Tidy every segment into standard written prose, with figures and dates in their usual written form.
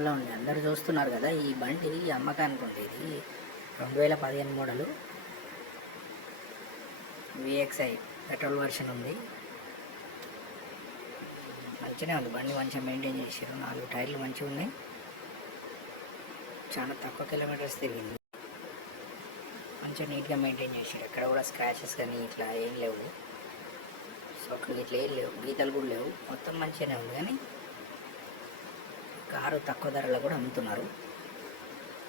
Hello అండి, అందరూ చూస్తున్నారు కదా ఈ బండి అమ్మకానికి ఉంది. ఇది 2015 మోడలు విఎక్స్ఐ పెట్రోల్ వర్షన్ ఉంది. మంచిగా ఉంది బండి, మంచిగా మెయింటైన్ చేసారు. 4 టైర్లు మంచిగా ఉన్నాయి. చాలా తక్కువ కిలోమీటర్స్ తిరిగింది. మంచిగా నీట్గా మెయింటైన్ చేసారు. ఎక్కడ కూడా స్క్రాచెస్ కానీ ఇట్లా ఏం లేవు. సొట్లు ఇట్లా ఏం లేవు, గీతలు కూడా లేవు. మొత్తం మంచిగానే ఉంది. కానీ కారు తక్కువ ధరలో కూడా అమ్ముతున్నారు.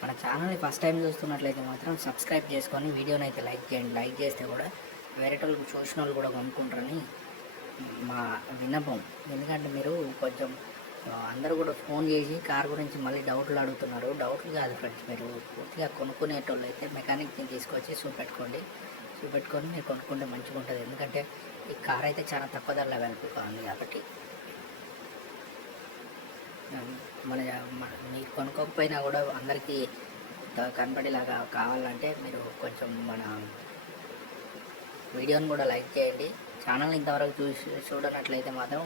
మన ఛానల్ని ఫస్ట్ టైం చూస్తున్నట్లయితే మాత్రం సబ్స్క్రైబ్ చేసుకొని వీడియోని అయితే లైక్ చేయండి. లైక్ చేస్తే కూడా వేరే వాళ్ళు చూసిన వాళ్ళు కూడా కొనుక్కుంటారని మా విన్నపం. ఎందుకంటే మీరు కొంచెం అందరూ కూడా ఫోన్ చేసి కార్ గురించి మళ్ళీ డౌట్లు అడుగుతున్నారు. డౌట్లు కాదు ఫ్రెండ్స్, మీరు పూర్తిగా కొనుక్కునేటోళ్ళు అయితే మెకానిక్ని తీసుకొచ్చి చూపెట్టుకొని మీరు కొనుక్కుంటే మంచిగా ఉంటుంది. ఎందుకంటే ఈ కార్ అయితే చాలా తక్కువ ధరలో అవైలబుల్గా ఉంది కాబట్టి మీరు కొనుక్కోకపోయినా కూడా అందరికీ కనపడేలాగా కావాలంటే మీరు కొంచెం మన వీడియోని కూడా లైక్ చేయండి. ఛానల్ ఇంతవరకు చూడనట్లయితే మాత్రం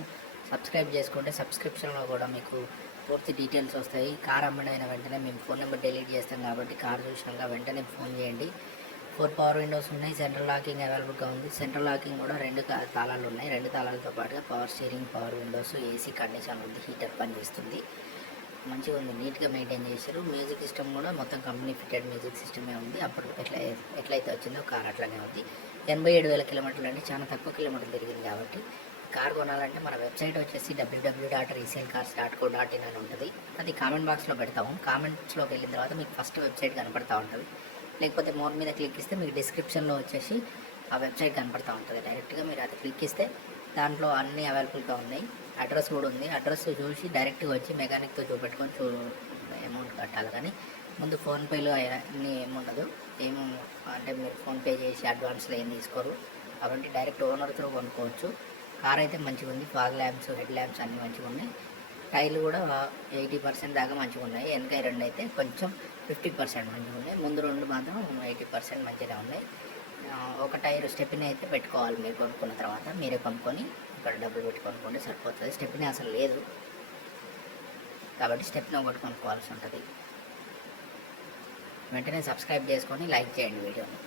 సబ్స్క్రైబ్ చేసుకుంటే సబ్స్క్రిప్షన్లో కూడా మీకు పూర్తి డీటెయిల్స్ వస్తాయి. కార్ అమ్మడైన వెంటనే మేము ఫోన్ నెంబర్ డిలీట్ చేస్తాం కాబట్టి కార్ చూసినాక వెంటనే ఫోన్ చేయండి. 4 పవర్ విండోస్ ఉన్నాయి. సెంట్రల్ లాకింగ్ అవైలబుల్గా ఉంది. సెంట్రల్ లాకింగ్ కూడా 2 తాళాలు ఉన్నాయి. 2 తాళాలతో పాటుగా power steering, power Windows, AC condition ఉంది. హీటర్ పనిచేస్తుంది. మంచిగా ఉంది, నీట్గా మెయింటైన్ చేశారు. మ్యూజిక్ సిస్టమ్ కూడా మొత్తం కంపెనీ ఫిటెడ్ మ్యూజిక్ సిస్టమే ఉంది. అప్పుడు ఎట్లయితే వచ్చిందో కార్ అట్లానే ఉంది. 87,000 కిలోమీటర్లు అంటే చాలా తక్కువ కిలోమీటర్లు తిరిగింది. కాబట్టి కార్ కొనాలంటే మన వెబ్సైట్ వచ్చేసి www.resaleCars.co.in అని ఉంటుంది. అది కామెంట్ బాక్స్లో పెడతాము. కామెంట్స్లోకి వెళ్ళిన తర్వాత మీకు ఫస్ట్ వెబ్సైట్ కనపడతూ ఉంటుంది. లేకపోతే మోర్ మీద క్లిక్ ఇస్తే మీకు డిస్క్రిప్షన్లో వచ్చేసి ఆ వెబ్సైట్ కనపడతూ ఉంటుంది. డైరెక్ట్గా మీరు అది క్లిక్ ఇస్తే దాంట్లో అన్నీ అవైలబుల్గా ఉన్నాయి. అడ్రస్ కూడా ఉంది. అడ్రస్ చూసి డైరెక్ట్గా వచ్చి మెకానిక్తో చూపెట్టుకొని అమౌంట్ కట్టాలి. కానీ ముందు ఫోన్పేలో అన్నీ ఏముండదు. అంటే మీరు ఫోన్పే చేసి అడ్వాన్స్లో ఏం తీసుకోరు. కాబట్టి డైరెక్ట్ ఓనర్తో కొనుక్కోవచ్చు. కార్ అయితే మంచిగా ఉంది. ఫాగ్ ల్యాంప్స్, హెడ్ ల్యాంప్స్ అన్నీ మంచిగా ఉన్నాయి. టైర్లు కూడా 80% దాకా మంచిగా ఉన్నాయి. వెనకాయ 2 అయితే కొంచెం 50% మంచిగా ఉన్నాయి. ముందు 2 మాత్రం 80% మంచిగా ఉన్నాయి. ఒక టైర్ స్టెప్ని అయితే పెట్టుకోవాలి. మీరు కొనుక్కున్న తర్వాత మీరే కొనుక్కొని ఇక్కడ డబ్బులు పెట్టి కొనుక్కుంటే సరిపోతుంది. స్టెప్ని అసలు లేదు కాబట్టి స్టెప్ని ఒకటి కొనుక్కోవాల్సి ఉంటుంది. వెంటనే సబ్స్క్రైబ్ చేసుకొని లైక్ చేయండి వీడియోని.